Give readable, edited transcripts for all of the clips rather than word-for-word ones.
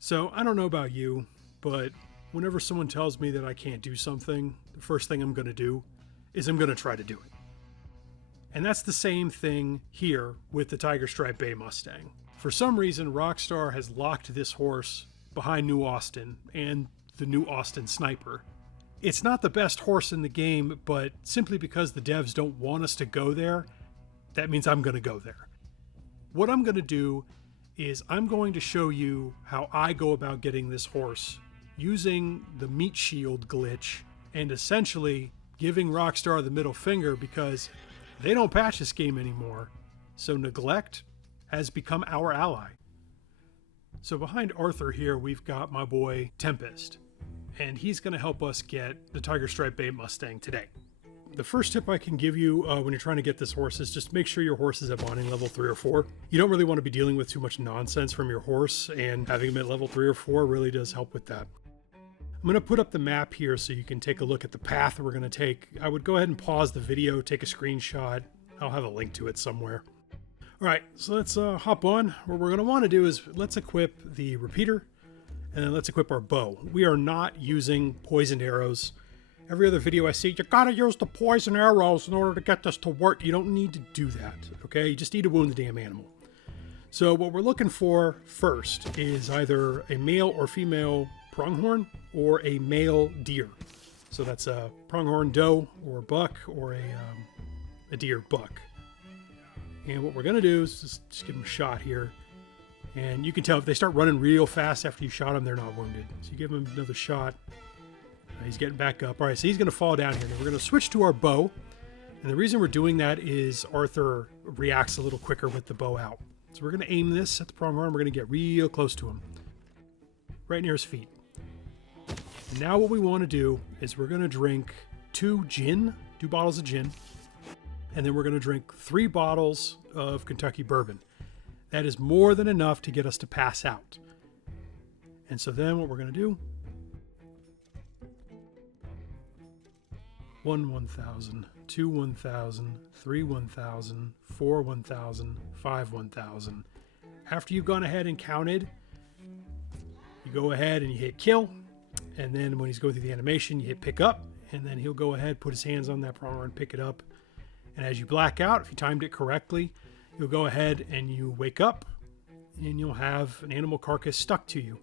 So I don't know about you, but whenever someone tells me that I can't do something, the first thing I'm going to do is I'm going to try to do it. And that's the same thing here with the Tiger Stripe Bay Mustang. For some reason, Rockstar has locked this horse behind New Austin and the New Austin Sniper. It's not the best horse in the game, but simply because the devs don't want us to go there, that means I'm going to go there. What I'm going to do is I'm going to show you how I go about getting this horse using the meat shield glitch and essentially giving Rockstar the middle finger because they don't patch this game anymore. So neglect has become our ally. So behind Arthur here, we've got my boy Tempest, and he's going to help us get the Tiger Stripe Bay Mustang today. The first tip I can give you when you're trying to get this horse is just make sure your horse is at bonding level 3 or 4. You don't really want to be dealing with too much nonsense from your horse, and having him at level 3 or 4 really does help with that. I'm going to put up the map here so you can take a look at the path we're going to take. I would go ahead and pause the video, take a screenshot. I'll have a link to it somewhere. All right, so let's hop on. What we're going to want to do is let's equip the repeater, and then let's equip our bow. We are not using poisoned arrows. Every other video I see, you gotta use the poison arrows in order to get this to work. You don't need to do that, okay? You just need to wound the damn animal. So what we're looking for first is either a male or female pronghorn or a male deer. So that's a pronghorn doe or buck or a deer buck. And what we're gonna do is just give them a shot here. And you can tell if they start running real fast after you shot them, they're not wounded. So you give them another shot. He's getting back up. All right, so he's going to fall down here. Now we're going to switch to our bow. And the reason we're doing that is Arthur reacts a little quicker with the bow out. So we're going to aim this at the pronghorn. We're going to get real close to him, right near his feet. And now what we want to do is we're going to drink 2 bottles of gin. And then we're going to drink 3 bottles of Kentucky bourbon. That is more than enough to get us to pass out. And so then what we're going to do, 1 1,000, 2 1,000, 3 1,000, 4 1,000, 5 1,000. After you've gone ahead and counted, you go ahead and you hit kill, and then when he's going through the animation, you hit pick up, and then he'll go ahead, put his hands on that pronghorn, pick it up, and as you black out, if you timed it correctly, you'll go ahead and you wake up, and you'll have an animal carcass stuck to you.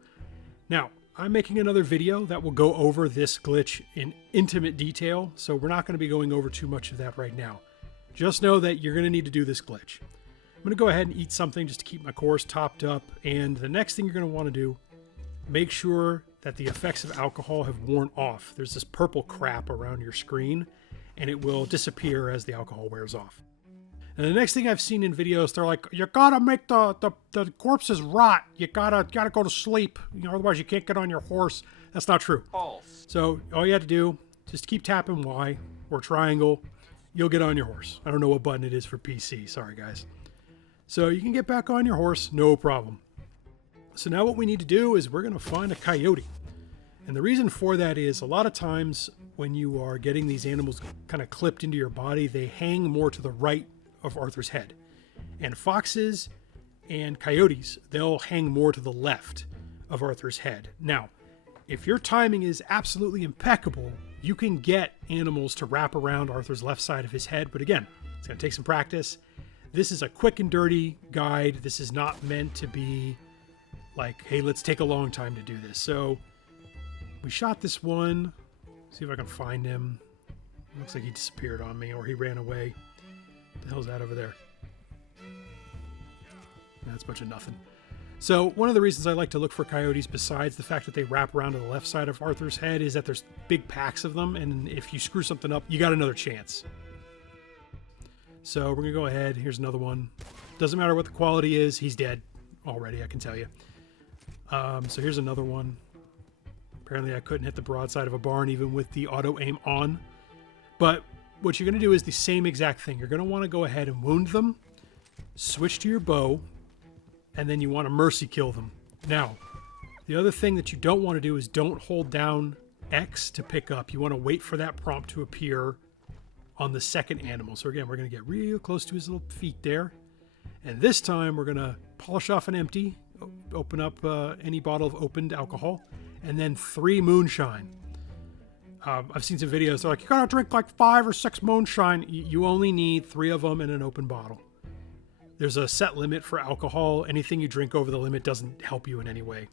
Now, I'm making another video that will go over this glitch in intimate detail, so we're not going to be going over too much of that right now. Just know that you're going to need to do this glitch. I'm going to go ahead and eat something just to keep my course topped up, and the next thing you're going to want to do, make sure that the effects of alcohol have worn off. There's this purple crap around your screen, and it will disappear as the alcohol wears off. And the next thing I've seen in videos, they're like, you gotta make the corpses rot. You gotta go to sleep. Otherwise you can't get on your horse. That's not true. False. So all you have to do, just keep tapping Y or triangle. You'll get on your horse. I don't know what button it is for PC. Sorry, guys. So you can get back on your horse, no problem. So now what we need to do is we're gonna find a coyote. And the reason for that is a lot of times when you are getting these animals kind of clipped into your body, they hang more to the right of Arthur's head. And foxes and coyotes, they'll hang more to the left of Arthur's head. Now, if your timing is absolutely impeccable, you can get animals to wrap around Arthur's left side of his head. But again, it's going to take some practice. This is a quick and dirty guide. This is not meant to be like, hey, let's take a long time to do this. So we shot this one. See if I can find him. Looks like he disappeared on me or he ran away. What the hell's that over there? That's a bunch of nothing. So one of the reasons I like to look for coyotes, besides the fact that they wrap around to the left side of Arthur's head, is that there's big packs of them, and if you screw something up, you got another chance. So we're gonna go ahead. Here's another one. Doesn't matter what the quality is, he's dead already, I can tell you. So here's another one. Apparently I couldn't hit the broadside of a barn even with the auto aim on. But what you're going to do is the same exact thing. You're going to want to go ahead and wound them, switch to your bow, and then you want to mercy kill them. Now, the other thing that you don't want to do is don't hold down X to pick up. You want to wait for that prompt to appear on the second animal. So again, we're going to get real close to his little feet there. And this time we're going to polish off an empty open up any bottle of opened alcohol, and then 3 moonshine. I've seen some videos, they're like, you gotta drink like 5 or 6 moonshine. You only need 3 of them in an open bottle. There's a set limit for alcohol. Anything you drink over the limit doesn't help you in any way.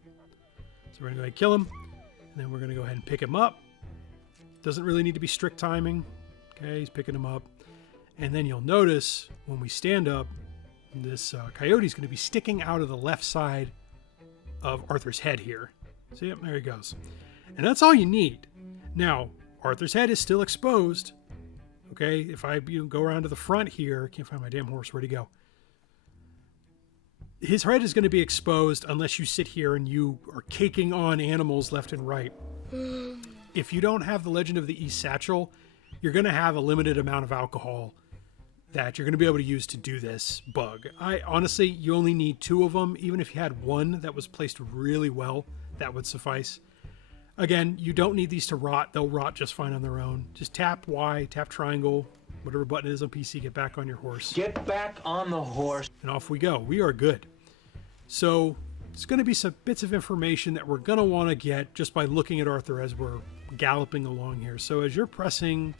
So we're gonna go ahead and kill him, and then we're gonna go ahead and pick him up. Doesn't really need to be strict timing. Okay, he's picking him up. And then you'll notice when we stand up, this coyote is going to be sticking out of the left side of Arthur's head here. See, yep, there he goes. And that's all you need. Now, Arthur's head is still exposed. Okay, if I go around to the front here, I can't find my damn horse. Where'd he go? His head is going to be exposed unless you sit here and you are caking on animals left and right. If you don't have the Legend of the East Satchel, you're going to have a limited amount of alcohol that you're going to be able to use to do this bug. Honestly, you only need 2 of them. Even if you had 1 that was placed really well, that would suffice. Again, you don't need these to rot. They'll rot just fine on their own. Just tap Y, tap triangle, whatever button it is on PC, get back on your horse. Get back on the horse. And off we go. We are good. So it's going to be some bits of information that we're going to want to get just by looking at Arthur as we're galloping along here. So as you're pressing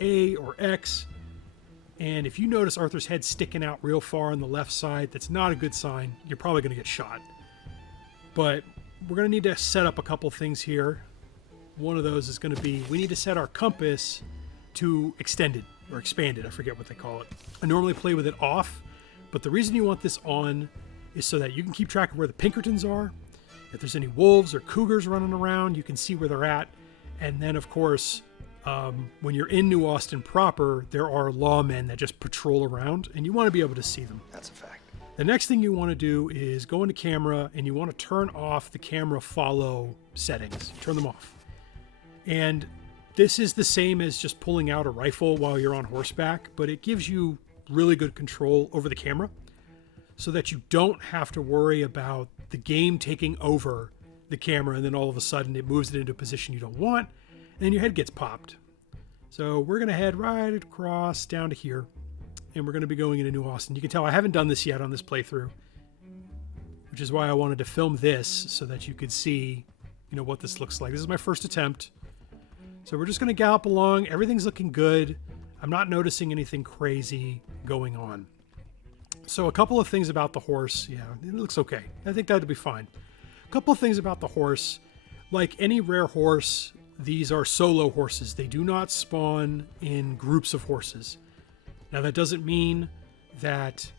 A or X, and if you notice Arthur's head sticking out real far on the left side, that's not a good sign. You're probably going to get shot. But we're going to need to set up a couple things here. One of those is going to be, we need to set our compass to extended or expanded. I forget what they call it. I normally play with it off, but the reason you want this on is so that you can keep track of where the Pinkertons are. If there's any wolves or cougars running around, you can see where they're at. And then, of course, when you're in New Austin proper, there are lawmen that just patrol around, and you want to be able to see them. That's a fact. The next thing you want to do is go into camera, and you want to turn off the camera follow settings. Turn them off. And this is the same as just pulling out a rifle while you're on horseback, but it gives you really good control over the camera so that you don't have to worry about the game taking over the camera, and then all of a sudden it moves it into a position you don't want, and then your head gets popped. So we're going to head right across down to here, and we're going to be going into New Austin. You can tell I haven't done this yet on this playthrough, which is why I wanted to film this so that you could see, what this looks like. This is my first attempt. So we're just going to gallop along. Everything's looking good. I'm not noticing anything crazy going on. So a couple of things about the horse. Yeah, it looks okay. I think that'll be fine. A couple of things about the horse. Like any rare horse, these are solo horses. They do not spawn in groups of horses. Now, that doesn't mean that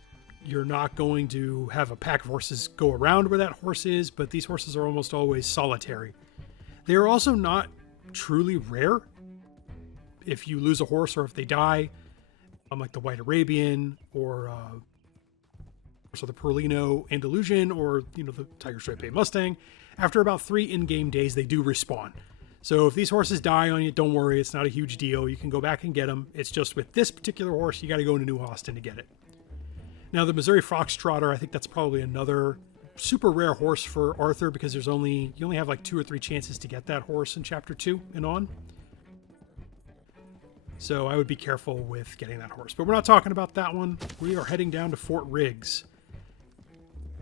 you're not going to have a pack of horses go around where that horse is, but these horses are almost always solitary. They are also not truly rare. If you lose a horse or if they die, like the White Arabian or the Perlino Andalusian or the Tiger Stripe A Mustang, after about 3 in-game days, they do respawn. So if these horses die on you, don't worry, it's not a huge deal. You can go back and get them. It's just with this particular horse, you got to go into New Austin to get it. Now, the Missouri Foxtrotter, I think that's probably another super rare horse for Arthur because you only have like 2 or 3 chances to get that horse in Chapter 2 and on. So I would be careful with getting that horse. But we're not talking about that one. We are heading down to Fort Riggs.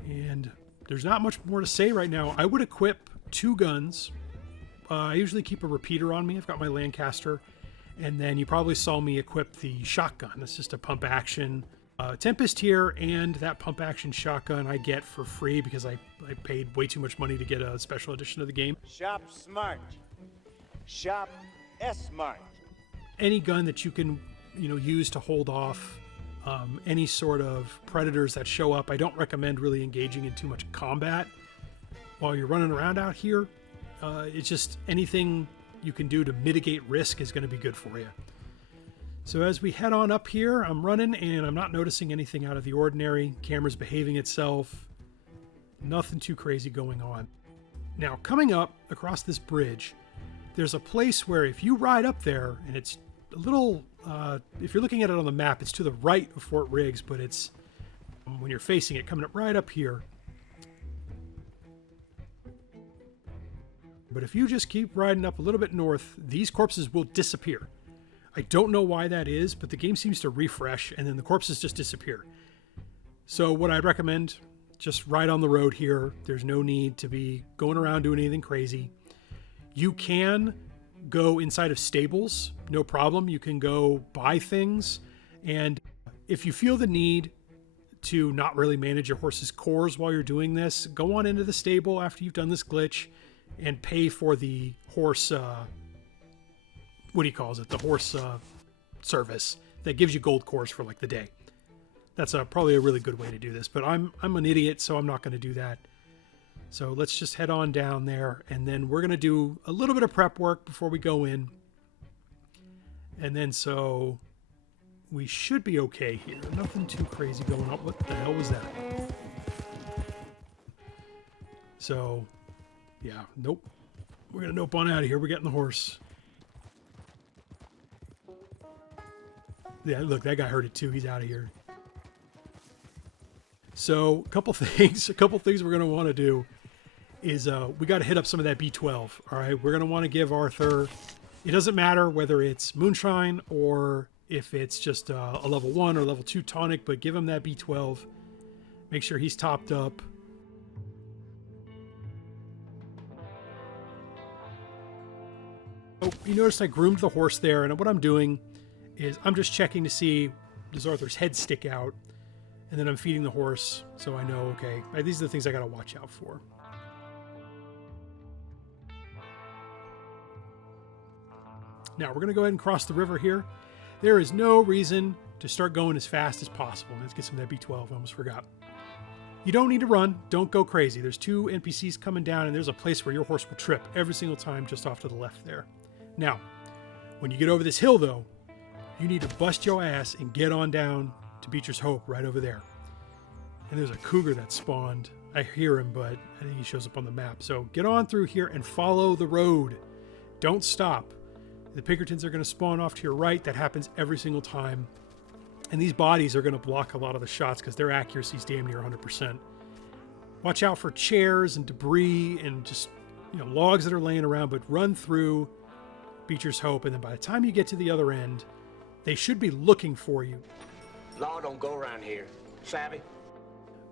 And there's not much more to say right now. I would equip 2 guns. I usually keep a repeater on me. I've got my Lancaster. And then you probably saw me equip the shotgun. It's just a pump action Tempest here, and that pump action shotgun I get for free because I paid way too much money to get a special edition of the game. Shop smart. Shop S-smart. Any gun that you can use to hold off any sort of predators that show up. I don't recommend really engaging in too much combat while you're running around out here. It's just anything you can do to mitigate risk is going to be good for you. So as we head on up here, I'm running and I'm not noticing anything out of the ordinary. Camera's behaving itself. Nothing too crazy going on. Now, coming up across this bridge, there's a place where if you ride up there, and it's a little, if you're looking at it on the map, it's to the right of Fort Riggs, but it's, when you're facing it, coming up right up here. But if you just keep riding up a little bit north, these corpses will disappear. I don't know why that is, but the game seems to refresh and then the corpses just disappear. So what I'd recommend just right on the road here. There's no need to be going around doing anything crazy. You can go inside of stables, no problem. You can go buy things. And if you feel the need to not really manage your horse's cores while you're doing this, go on into the stable after you've done this glitch and pay for the horse, what he calls it, the horse service that gives you gold cores for like the day. That's probably a really good way to do this, but I'm an idiot, so I'm not going to do that. So let's just head on down there, and then we're going to do a little bit of prep work before we go in. And then so we should be okay here. Nothing too crazy going on. What the hell was that? So, yeah, nope. We're going to nope on out of here. We're getting the horse. Yeah, look, that guy heard it too. He's out of here. So, a couple things we're going to want to do is we got to hit up some of that B12. All right, we're going to want to give Arthur, it doesn't matter whether it's moonshine or if it's just a level 1 or level 2 tonic, but give him that B12. Make sure he's topped up. Oh, you noticed I groomed the horse there, and what I'm doing is I'm just checking to see, does Arthur's head stick out? And then I'm feeding the horse, so I know, okay, these are the things I got to watch out for. Now, we're going to go ahead and cross the river here. There is no reason to start going as fast as possible. Let's get some of that B12. I almost forgot. You don't need to run. Don't go crazy. There's 2 NPCs coming down, and there's a place where your horse will trip every single time just off to the left there. Now, when you get over this hill, though, you need to bust your ass and get on down to Beecher's Hope right over there. And there's a cougar that spawned. I hear him, but I think he shows up on the map. So get on through here and follow the road. Don't stop. The Pinkertons are going to spawn off to your right. That happens every single time. And these bodies are going to block a lot of the shots because their accuracy is damn near 100%. Watch out for chairs and debris and just, logs that are laying around, but run through Beecher's Hope. And then by the time you get to the other end, they should be looking for you. Law don't go around here. Savvy?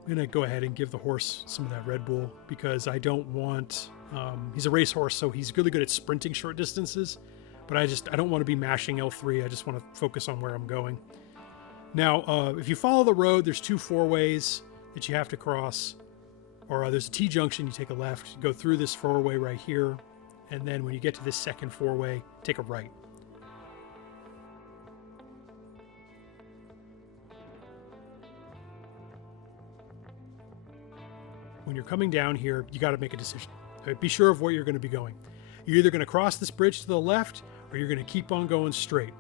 I'm going to go ahead and give the horse some of that Red Bull because I don't want... he's a racehorse, so he's really good at sprinting short distances. But I don't want to be mashing L3. I just want to focus on where I'm going. Now, if you follow the road, there's 2 4-ways that you have to cross. Or there's a T-junction, you take a left, you go through this 4-way right here. And then when you get to this second 4-way, take a right. When you're coming down here, you got to make a decision. Right? Be sure of where you're going to be going. You're either going to cross this bridge to the left, or you're going to keep on going straight.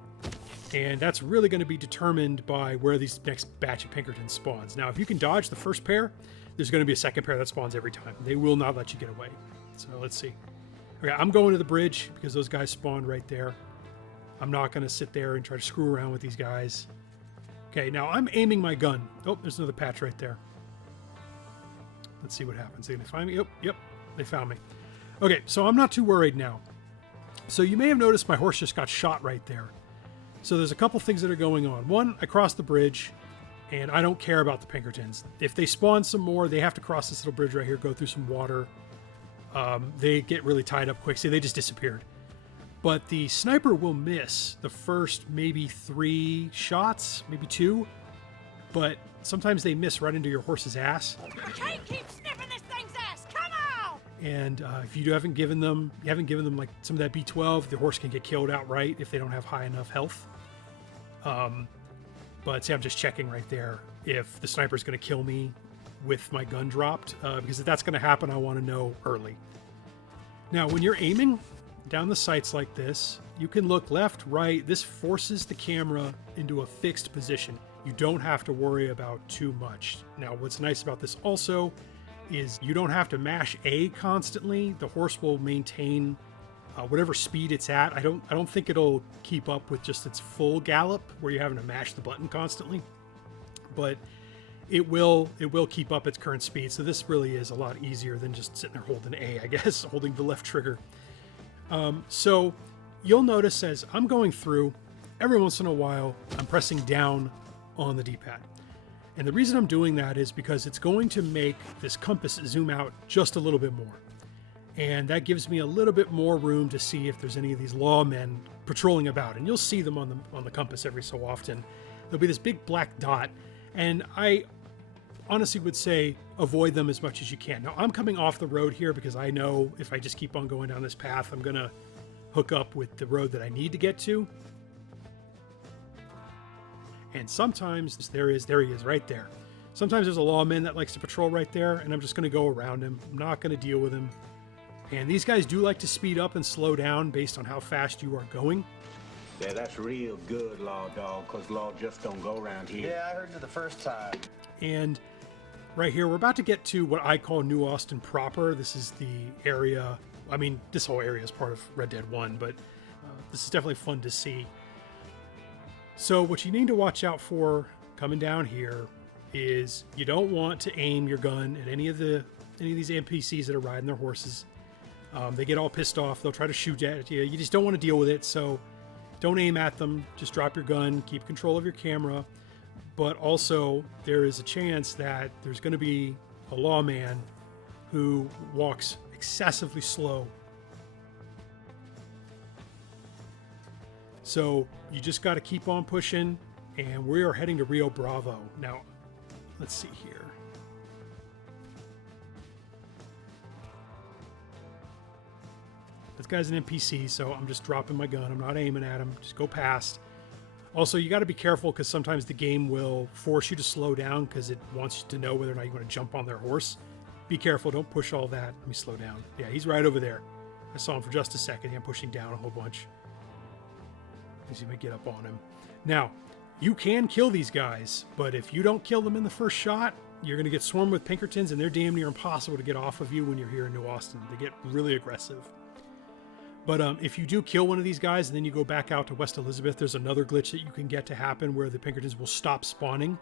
And that's really going to be determined by where these next batch of Pinkertons spawns. Now, if you can dodge the first pair, there's going to be a second pair that spawns every time. They will not let you get away. So let's see. Okay, I'm going to the bridge because those guys spawned right there. I'm not going to sit there and try to screw around with these guys. Okay, now I'm aiming my gun. Oh, there's another patch right there. Let's see what happens. Are they going to find me? Oh, yep, they found me. Okay, so I'm not too worried now. So you may have noticed my horse just got shot right there. So there's a couple things that are going on. One, I crossed the bridge, and I don't care about the Pinkertons. If they spawn some more, they have to cross this little bridge right here, go through some water. They get really tied up quick. See, they just disappeared. But the sniper will miss the first maybe 3 shots, maybe 2. But sometimes they miss right into your horse's ass. You can't keep sniffing this thing's ass. Come on! And if you haven't given them like some of that B12, the horse can get killed outright if they don't have high enough health. But see, I'm just checking right there if the sniper's going to kill me with my gun dropped, because if that's going to happen, I want to know early. Now, when you're aiming down the sights like this, you can look left, right. This forces the camera into a fixed position. You don't have to worry about too much. Now, what's nice about this also is you don't have to mash A constantly. The horse will maintain whatever speed it's at. I don't think it'll keep up with just its full gallop where you're having to mash the button constantly, but it will keep up its current speed. So this really is a lot easier than just sitting there holding A, I guess, holding the left trigger. So you'll notice as I'm going through, every once in a while, I'm pressing down on the D-pad. And the reason I'm doing that is because it's going to make this compass zoom out just a little bit more. And that gives me a little bit more room to see if there's any of these lawmen patrolling about. And you'll see them on the compass every so often. There'll be this big black dot, and I honestly would say avoid them as much as you can. Now, I'm coming off the road here because I know if I just keep on going down this path, I'm going to hook up with the road that I need to get to. And sometimes there he is right there. Sometimes there's a lawman that likes to patrol right there, and I'm just going to go around him. I'm not going to deal with him. And these guys do like to speed up and slow down based on how fast you are going. Yeah, that's real good, law dog, because law just don't go around here. Yeah, I heard you the first time. And right here, we're about to get to what I call New Austin proper. This is the area, I mean, this whole area is part of Red Dead 1, but this is definitely fun to see. So what you need to watch out for coming down here is you don't want to aim your gun at any of these NPCs that are riding their horses. They get all pissed off. They'll try to shoot at you. You just don't want to deal with it. So don't aim at them. Just drop your gun. Keep control of your camera. But also, there is a chance that there's going to be a lawman who walks excessively slow. So you just got to keep on pushing. And we are heading to Rio Bravo. Now, let's see here. This guy's an NPC, so I'm just dropping my gun. I'm not aiming at him. Just go past. Also, you got to be careful because sometimes the game will force you to slow down because it wants you to know whether or not you want to jump on their horse. Be careful. Don't push all that. Let me slow down. Yeah, he's right over there. I saw him for just a second. I'm pushing down a whole bunch. Let's see if I get up on him. Now, you can kill these guys, but if you don't kill them in the first shot, you're going to get swarmed with Pinkertons, and they're damn near impossible to get off of you when you're here in New Austin. They get really aggressive. But if you do kill one of these guys and then you go back out to West Elizabeth, there's another glitch that you can get to happen where the Pinkertons will stop spawning.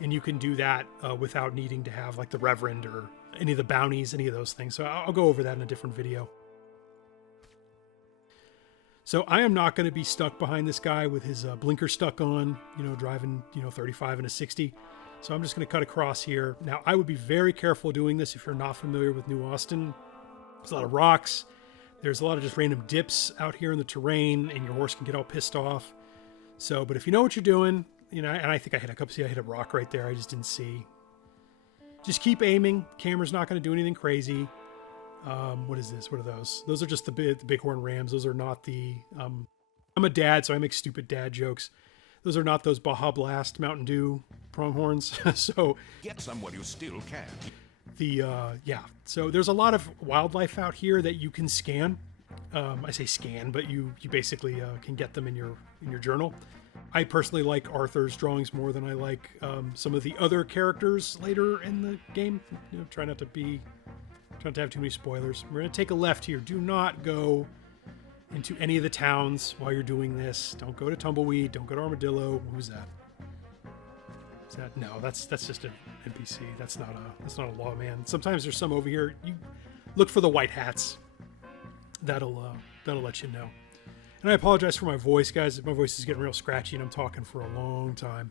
And you can do that without needing to have like the Reverend or any of the bounties, any of those things. So I'll go over that in a different video. So I am not going to be stuck behind this guy with his blinker stuck on, driving, 35 and a 60. So I'm just going to cut across here. Now, I would be very careful doing this if you're not familiar with New Austin. There's a lot of rocks. There's a lot of just random dips out here in the terrain, and your horse can get all pissed off. So, but if you know what you're doing, and I think I hit a rock right there. I just didn't see. Just keep aiming. Camera's not going to do anything crazy. What is this? What are those? Those are just the bighorn rams. Those are not the, I'm a dad, so I make stupid dad jokes. Those are not those Baja Blast Mountain Dew pronghorns. So get some while you still can. So there's a lot of wildlife out here that you can scan. I say scan, but you basically can get them in your journal. I personally like Arthur's drawings more than I like some of the other characters later in the game. Try not to have too many spoilers. We're going to take a left here. Do not go into any of the towns while you're doing this. Don't go to Tumbleweed. Don't go to Armadillo. Who's that? Is that? No, that's just an NPC. That's not a lawman. Sometimes there's some over here. You look for the white hats. That'll let you know. And I apologize for my voice, guys. My voice is getting real scratchy and I'm talking for a long time.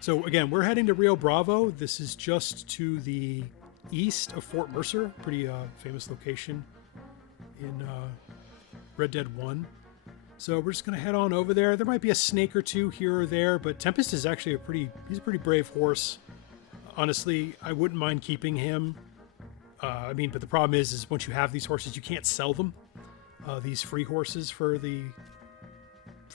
So again, we're heading to Rio Bravo. This is just to the east of Fort Mercer, pretty famous location in Red Dead 1. So we're just going to head on over there. There might be a snake or two here or there, but Tempest is actually he's a pretty brave horse. Honestly, I wouldn't mind keeping him. But the problem is once you have these horses, you can't sell them. These free horses for the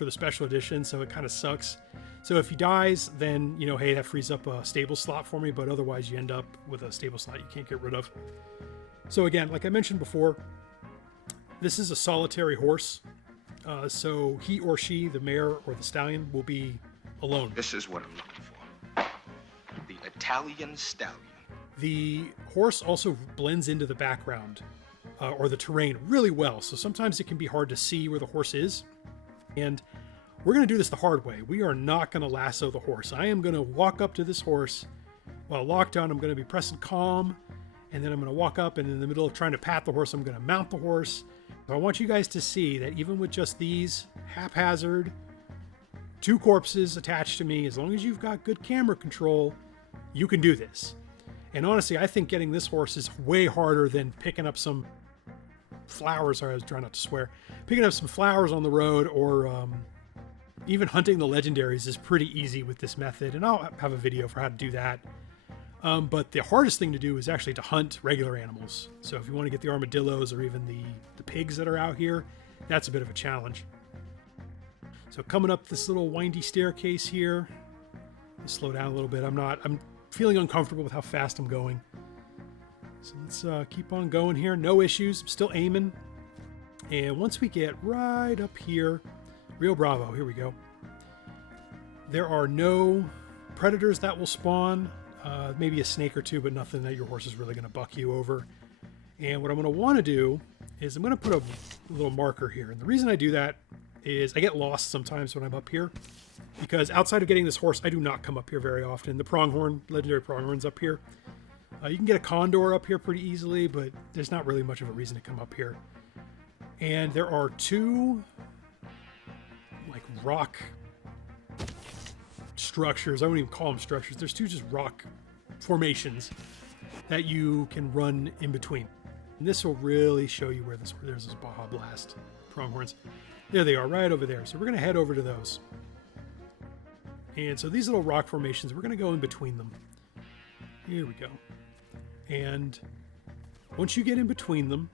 special edition, so it kind of sucks. So if he dies, then, hey, that frees up a stable slot for me, but otherwise you end up with a stable slot you can't get rid of. So again, like I mentioned before, this is a solitary horse. So he or she, the mare or the stallion, will be alone. This is what I'm looking for. The Italian stallion. The horse also blends into the background or the terrain really well. So sometimes it can be hard to see where the horse is. And we're going to do this the hard way. We are not going to lasso the horse. I am going to walk up to this horse while locked on. I'm going to be pressing calm. And then I'm going to walk up, and in the middle of trying to pat the horse, I'm going to mount the horse. So I want you guys to see that even with just these haphazard 2 corpses attached to me. As long as you've got good camera control, you can do this. And honestly, I think getting this horse is way harder than picking up some flowers. Sorry, I was trying not to swear. Picking up some flowers on the road, or even hunting the legendaries is pretty easy with this method. And I'll have a video for how to do that. But the hardest thing to do is actually to hunt regular animals. So if you want to get the armadillos or even the pigs that are out here, that's a bit of a challenge. So coming up this little windy staircase here, let's slow down a little bit. I'm feeling uncomfortable with how fast I'm going. So let's keep on going here. No issues. I'm still aiming. And once we get right up here, Rio Bravo, here we go. There are no predators that will spawn. Maybe a snake or two, but nothing that your horse is really going to buck you over. And what I'm going to want to do is I'm going to put a little marker here. And the reason I do that is I get lost sometimes when I'm up here, because outside of getting this horse, I do not come up here very often. The Pronghorn, legendary Pronghorn's up here. You can get a condor up here pretty easily, but there's not really much of a reason to come up here. And there are 2 like rock structures. I wouldn't even call them structures. There's 2 just rock formations that you can run in between. And this will really show you where there's this Baja Blast Pronghorns. There they are, right over there. So we're going to head over to those. And so these little rock formations, we're going to go in between them. Here we go. And once you get in between them,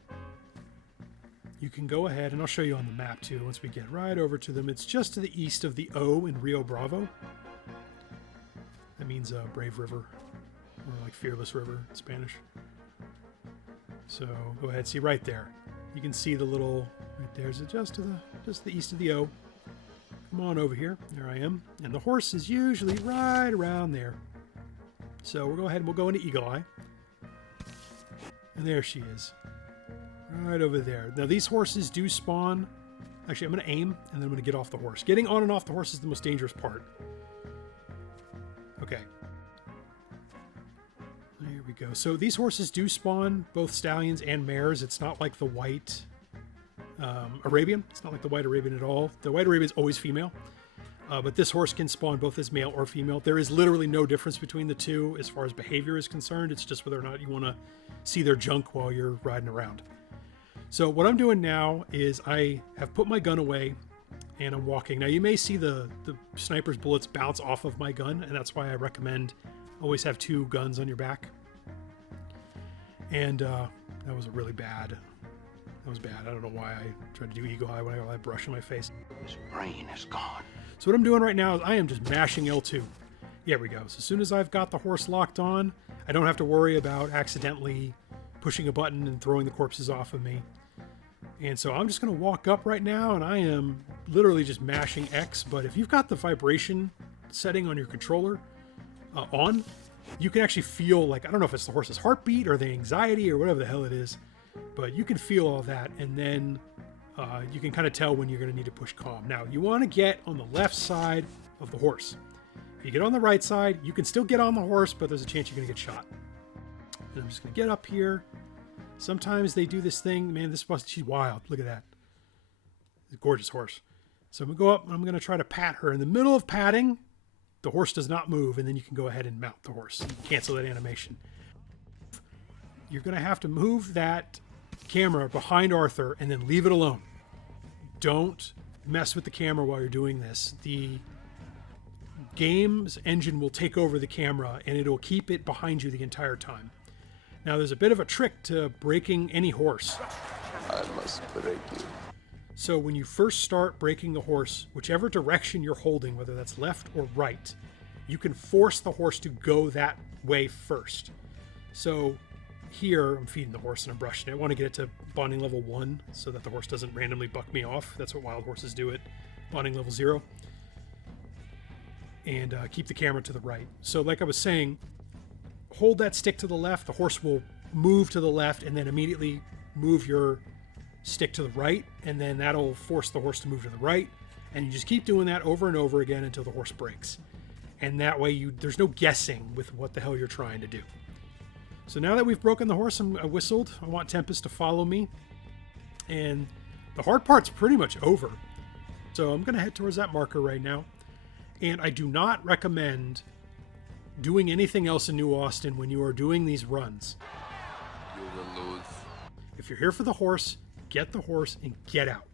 you can go ahead, and I'll show you on the map too, once we get right over to them. It's just to the east of the O in Rio Bravo. That means Brave River, or like Fearless River in Spanish. So go ahead, see right there. You can see the little, right there's just to the east of the O. Come on over here. There I am. And the horse is usually right around there. So we'll go ahead and we'll go into Eagle Eye. And there she is. Right over there. Now these horses do spawn. Actually, I'm going to aim and then I'm going to get off the horse. Getting on and off the horse is the most dangerous part. Okay. There we go. So these horses do spawn both stallions and mares. It's not like the white Arabian. It's not like the white Arabian at all. The white Arabian is always female. But this horse can spawn both as male or female. There is literally no difference between the two as far as behavior is concerned. It's just whether or not you want to see their junk while you're riding around. So what I'm doing now is I have put my gun away and I'm walking. Now you may see the sniper's bullets bounce off of my gun, and that's why I recommend always have 2 guns on your back. And that was really bad. That was bad. I don't know why I tried to do Eagle Eye when I got that brush in my face. His brain is gone. So what I'm doing right now is I am just mashing L2. There we go. So as soon as I've got the horse locked on, I don't have to worry about accidentally pushing a button and throwing the corpses off of me. And so I'm just going to walk up right now, and I am literally just mashing X. But if you've got the vibration setting on your controller on, you can actually feel, like, I don't know if it's the horse's heartbeat or the anxiety or whatever the hell it is, but you can feel all that, and then you can kind of tell when you're going to need to push calm. Now, you want to get on the left side of the horse. If you get on the right side, you can still get on the horse, but there's a chance you're going to get shot. And I'm just going to get up here. Sometimes they do this thing. Man, she's wild. Look at that. A gorgeous horse. So I'm going to go up, and I'm going to try to pat her. In the middle of patting, the horse does not move, and then you can go ahead and mount the horse. Cancel that animation. You're going to have to move that camera behind Arthur and then leave it alone. Don't mess with the camera while you're doing this. The game's engine will take over the camera, and it'll keep it behind you the entire time. Now, there's a bit of a trick to breaking any horse. I must break you. So when you first start breaking the horse, whichever direction you're holding, whether that's left or right, you can force the horse to go that way first. So here, I'm feeding the horse and I'm brushing it. I want to get it to bonding level 1 so that the horse doesn't randomly buck me off. That's what wild horses do at bonding level 0. And keep the camera to the right. So like I was saying, hold that stick to the left. The horse will move to the left and then immediately move your stick to the right, and then that'll force the horse to move to the right, and you just keep doing that over and over again until the horse breaks. And that way there's no guessing with what the hell you're trying to do. So now that we've broken the horse, I whistled. I want Tempest to follow me, and the hard part's pretty much over. So I'm going to head towards that marker right now. And I do not recommend doing anything else in New Austin when you are doing these runs. You will lose. If you're here for the horse, get the horse and get out.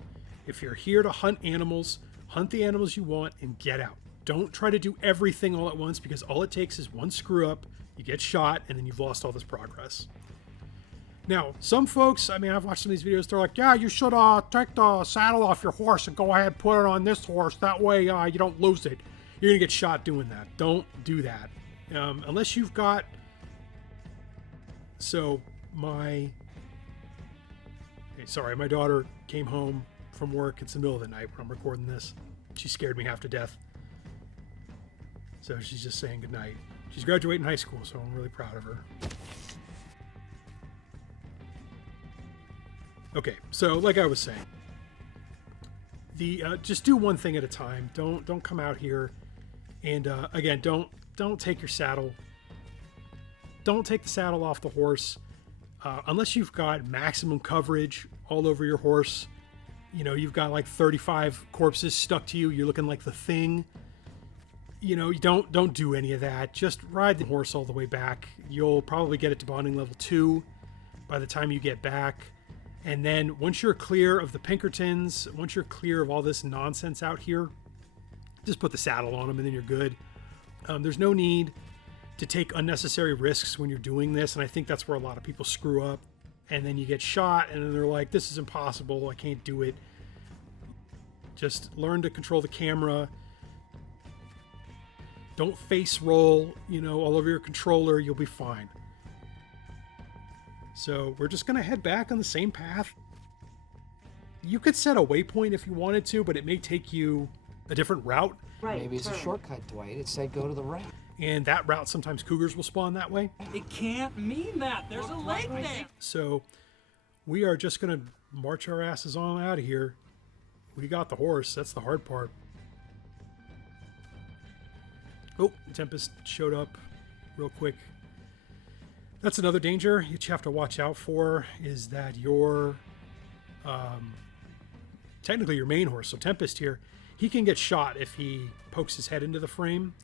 If you're here to hunt animals, hunt the animals you want and get out. Don't try to do everything all at once, because all it takes is one screw up, you get shot, and then you've lost all this progress. Now, some folks, I mean, I've watched some of these videos, they're like, yeah, you should take the saddle off your horse and go ahead and put it on this horse. That way you don't lose it. You're going to get shot doing that. Don't do that. Unless you've got... So, my daughter came home from work. It's the middle of the night when I'm recording this. She scared me half to death. So she's just saying goodnight. She's graduating high school, so I'm really proud of her. Okay, so like I was saying, just do one thing at a time. Don't come out here, and again, don't take your saddle. Don't take the saddle off the horse unless you've got maximum coverage all over your horse. You know, you've got like 35 corpses stuck to you. You're looking like the Thing. You know, don't do any of that. Just ride the horse all the way back. You'll probably get it to bonding level 2 by the time you get back. And then once you're clear of the Pinkertons, once you're clear of all this nonsense out here, just put the saddle on them and then you're good. There's no need to take unnecessary risks when you're doing this. And I think that's where a lot of people screw up. And then you get shot and then they're like, this is impossible. I can't do it. Just learn to control the camera. Don't face roll, all over your controller. You'll be fine. So we're just going to head back on the same path. You could set a waypoint if you wanted to, but it may take you a different route. Right. Maybe it's a shortcut, Dwight. It said go to the right. And that route, sometimes cougars will spawn that way. It can't mean that. There's a lake there. So we are just going to march our asses on out of here. We got the horse. That's the hard part. Oh, Tempest showed up real quick. That's another danger that you have to watch out for, is that your, technically your main horse, so Tempest here, he can get shot if he pokes his head into the frame.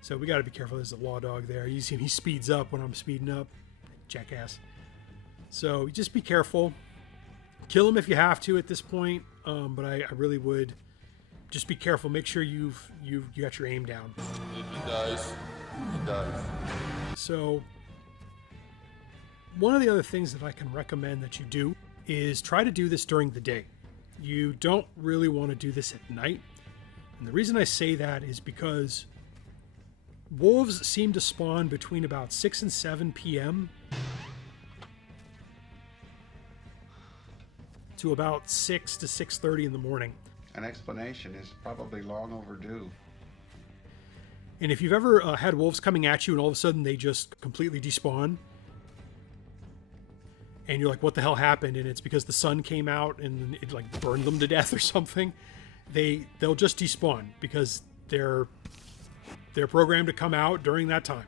So we got to be careful. There's a law dog there. You see him, he speeds up when I'm speeding up. Jackass. So just be careful. Kill him if you have to at this point, but I really would just be careful. Make sure you got your aim down. If he dies, he dies. So one of the other things that I can recommend that you do is try to do this during the day. You don't really want to do this at night. And the reason I say that is because wolves seem to spawn between about 6 and 7 p.m. to about 6 to 6:30 in the morning. An explanation is probably long overdue. And if you've ever had wolves coming at you and all of a sudden they just completely despawn, and you're like, what the hell happened? And it's because the sun came out and it like burned them to death or something. They'll just despawn because they're programmed to come out during that time.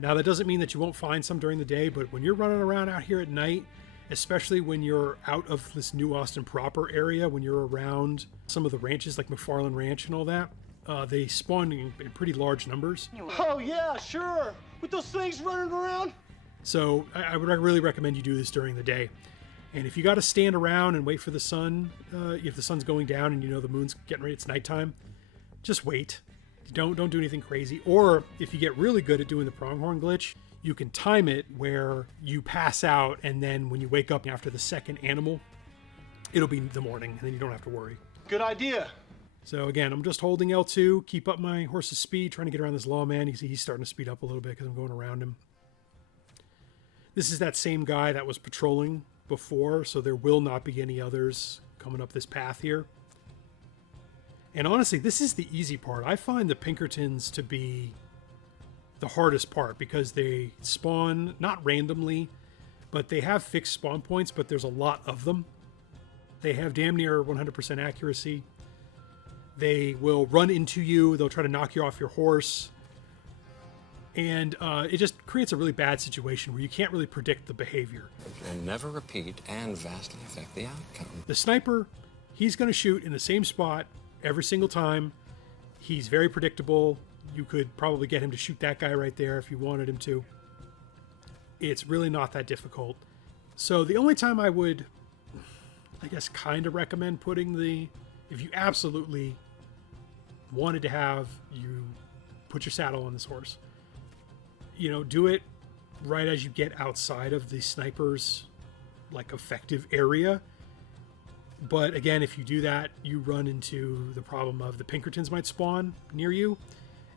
Now, that doesn't mean that you won't find some during the day, but when you're running around out here at night, especially when you're out of this New Austin proper area, when you're around some of the ranches like McFarland Ranch and all that, they spawn in pretty large numbers. Oh, yeah, sure. With those things running around. So I would really recommend you do this during the day. And if you got to stand around and wait for the sun, if the sun's going down and the moon's getting ready, it's nighttime, just wait. Don't do anything crazy. Or if you get really good at doing the Pronghorn Glitch, you can time it where you pass out, and then when you wake up after the second animal, it'll be the morning, and then you don't have to worry. Good idea. So again, I'm just holding L2, keep up my horse's speed, trying to get around this lawman. You see he's starting to speed up a little bit because I'm going around him. This is that same guy that was patrolling before, so there will not be any others coming up this path here. And honestly, this is the easy part. I find the Pinkertons to be the hardest part because they spawn not randomly, but they have fixed spawn points, but there's a lot of them. They have damn near 100% accuracy. They will run into you. They'll try to knock you off your horse. And it just creates a really bad situation where you can't really predict the behavior. And never repeat and vastly affect the outcome. The sniper, he's going to shoot in the same spot every single time. He's very predictable. You could probably get him to shoot that guy right there if you wanted him to. It's really not that difficult. So the only time I would, I guess, kind of recommend putting if you absolutely wanted to have you put your saddle on this horse, you know, do it right as you get outside of the sniper's like effective area. But again, if you do that, you run into the problem of the Pinkertons might spawn near you.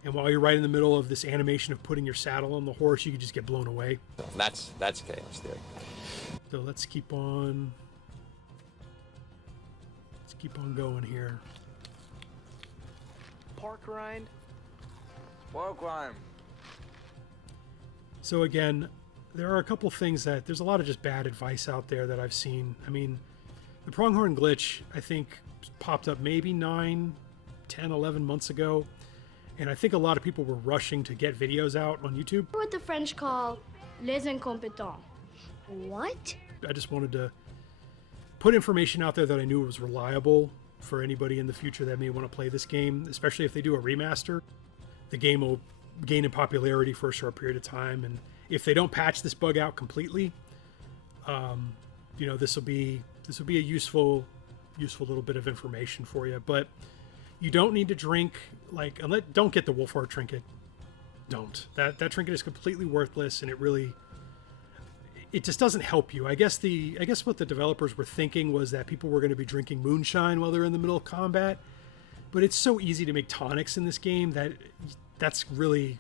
And while you're right in the middle of this animation of putting your saddle on the horse, you could just get blown away. That's chaos theory. So let's keep on going here. Park rind. Park rhyme. So again, there are a couple things there's a lot of just bad advice out there that I've seen. I mean, the Pronghorn Glitch, I think, popped up maybe 9, 10, 11 months ago. And I think a lot of people were rushing to get videos out on YouTube. What the French call les incompetents. What? I just wanted to put information out there that I knew was reliable for anybody in the future that may want to play this game, especially if they do a remaster. The game will gain in popularity for a short period of time, and if they don't patch this bug out completely, you know, this will be a useful little bit of information for you. But you don't need to drink, like, don't get the Wolfhard trinket. Don't. That trinket is completely worthless, and it just doesn't help you. I guess what the developers were thinking was that people were going to be drinking moonshine while they're in the middle of combat, but it's so easy to make tonics in this game that's really,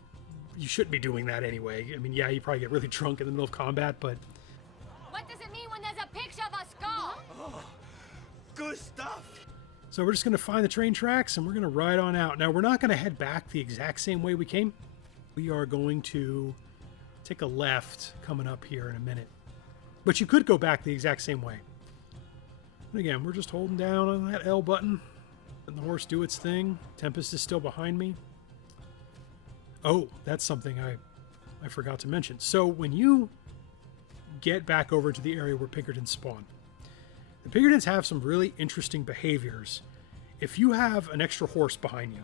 you shouldn't be doing that anyway. I mean, yeah, you probably get really drunk in the middle of combat, but What does it mean when there's a picture of a skull? Oh, good stuff. so we're just going to find the train tracks and we're going to ride on out. Now, we're not going to head back the exact same way we came. We are going to take a left coming up here in a minute. But you could go back the exact same way. And again, we're just holding down on that L button. Letting the horse do its thing. Tempest is still behind me. Oh, that's something I forgot to mention. So when you get back over to the area where Pinkertons spawn, the Pinkertons have some really interesting behaviors. If you have an extra horse behind you,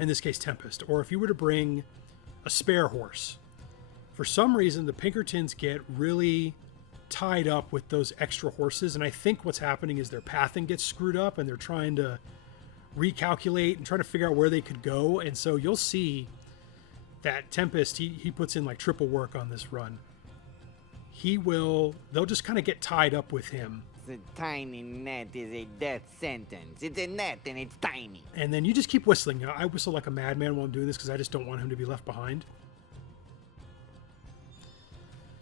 in this case Tempest, or if you were to bring a spare horse, for some reason the Pinkertons get really tied up with those extra horses, and I think what's happening is their pathing gets screwed up and they're trying to recalculate and trying to figure out where they could go. And so you'll see that Tempest, he puts in like triple work on this run. They'll just kind of get tied up with him. The tiny net is a death sentence. It's a net and it's tiny. And then you just keep whistling. I whistle like a madman while I'm doing this because I just don't want him to be left behind.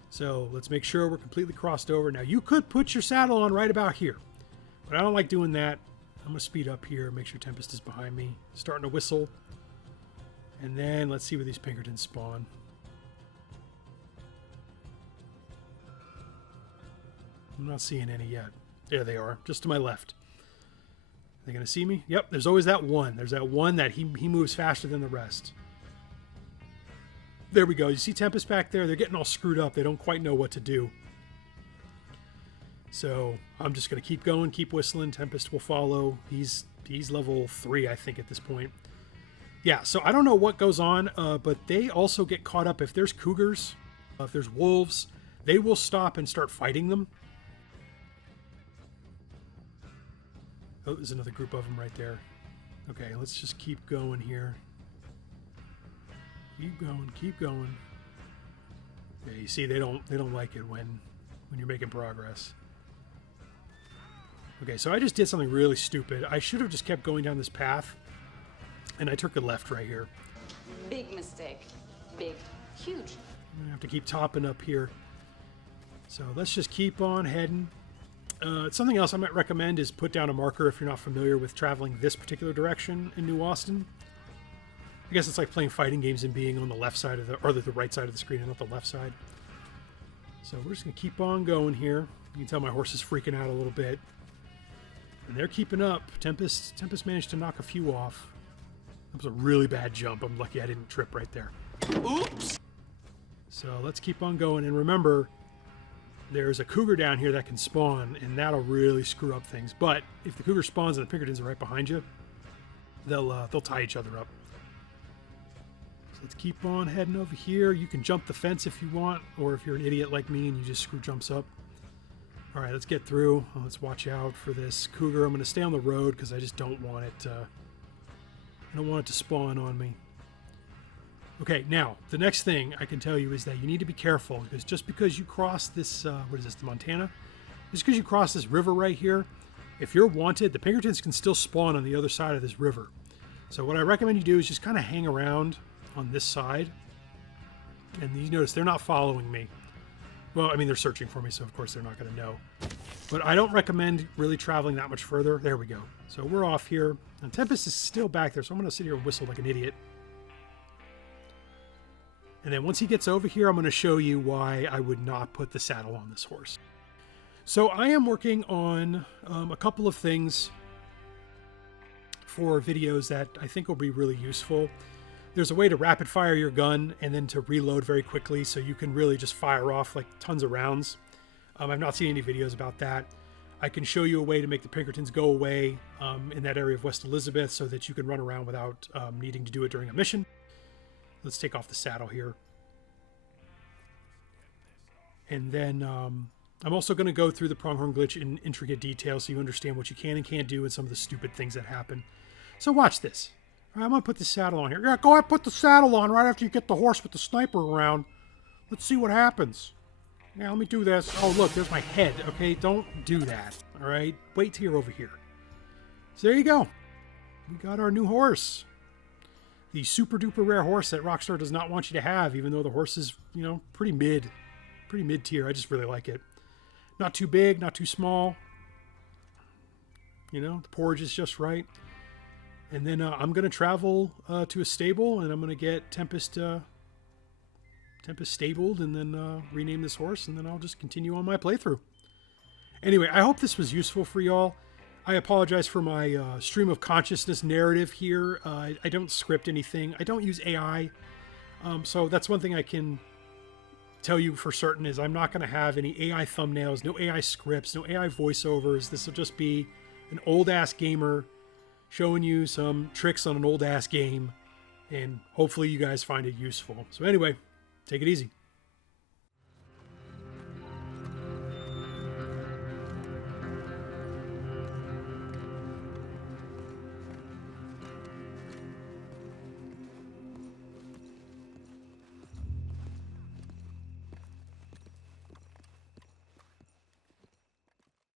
So let's make sure we're completely crossed over. Now you could put your saddle on right about here, but I don't like doing that. I'm going to speed up here, make sure Tempest is behind me. Starting to whistle. And then let's see where these Pinkertons spawn. I'm not seeing any yet. There they are, just to my left. Are they going to see me? Yep, there's always that one. There's that one that he moves faster than the rest. There we go. You see Tempest back there? They're getting all screwed up. They don't quite know what to do. So I'm just going to keep going, keep whistling. Tempest will follow. He's level 3, I think, at this point. Yeah, so I don't know what goes on, but they also get caught up. If there's cougars, if there's wolves, they will stop and start fighting them. Oh, there's another group of them right there. Okay, let's just keep going here. Keep going, keep going. Yeah, you see, they don't like it when you're making progress. Okay, so I just did something really stupid. I should have just kept going down this path, and I took a left right here. Big mistake. Big. Huge. I'm gonna have to keep topping up here. So let's just keep on heading. Something else I might recommend is put down a marker if you're not familiar with traveling this particular direction in New Austin. I guess it's like playing fighting games and being on the left side of the right side of the screen and not the left side. So we're just gonna keep on going here. You can tell my horse is freaking out a little bit. And they're keeping up. Tempest managed to knock a few off. That was a really bad jump. I'm lucky I didn't trip right there. Oops! So let's keep on going. And remember, there's a cougar down here that can spawn, and that'll really screw up things. But if the cougar spawns and the Pinkertons are right behind you, they'll tie each other up. So let's keep on heading over here. You can jump the fence if you want, or if you're an idiot like me and you just screw jumps up. All right, let's get through. Let's watch out for this cougar. I'm going to stay on the road because I just don't want it. I don't want it to spawn on me. Okay, now the next thing I can tell you is that you need to be careful, because just because you cross this, what is this, the Montana? Just because you cross this river right here, if you're wanted, the Pinkertons can still spawn on the other side of this river. So what I recommend you do is just kind of hang around on this side. And you notice they're not following me. Well, I mean, they're searching for me, so of course they're not going to know. But I don't recommend really traveling that much further. There we go. So we're off here. And Tempest is still back there, so I'm going to sit here and whistle like an idiot. And then once he gets over here, I'm going to show you why I would not put the saddle on this horse. So I am working on a couple of things for videos that I think will be really useful. There's a way to rapid fire your gun and then to reload very quickly, so you can really just fire off like tons of rounds. I've not seen any videos about that. I can show you a way to make the Pinkertons go away in that area of West Elizabeth so that you can run around without needing to do it during a mission. Let's take off the saddle here. And then I'm also going to go through the Pronghorn Glitch in intricate detail so you understand what you can and can't do and some of the stupid things that happen. So watch this. All right, I'm going to put the saddle on here. Yeah, go ahead, put the saddle on right after you get the horse with the sniper around. Let's see what happens. Now, let me do this. Oh, look, there's my head. Okay, don't do that. All right, wait till you're over here. So there you go. We got our new horse. The super duper rare horse that Rockstar does not want you to have, even though the horse is, you know, pretty mid tier. I just really like it. Not too big, not too small. You know, the porridge is just right. And then I'm going to travel to a stable, and I'm going to get Tempest stabled, and then rename this horse, and then I'll just continue on my playthrough. Anyway, I hope this was useful for y'all. I apologize for my stream of consciousness narrative here. I don't script anything. I don't use AI. So that's one thing I can tell you for certain is I'm not going to have any AI thumbnails, no AI scripts, no AI voiceovers. This will just be an old-ass gamer showing you some tricks on an old-ass game, and hopefully you guys find it useful. So anyway, take it easy.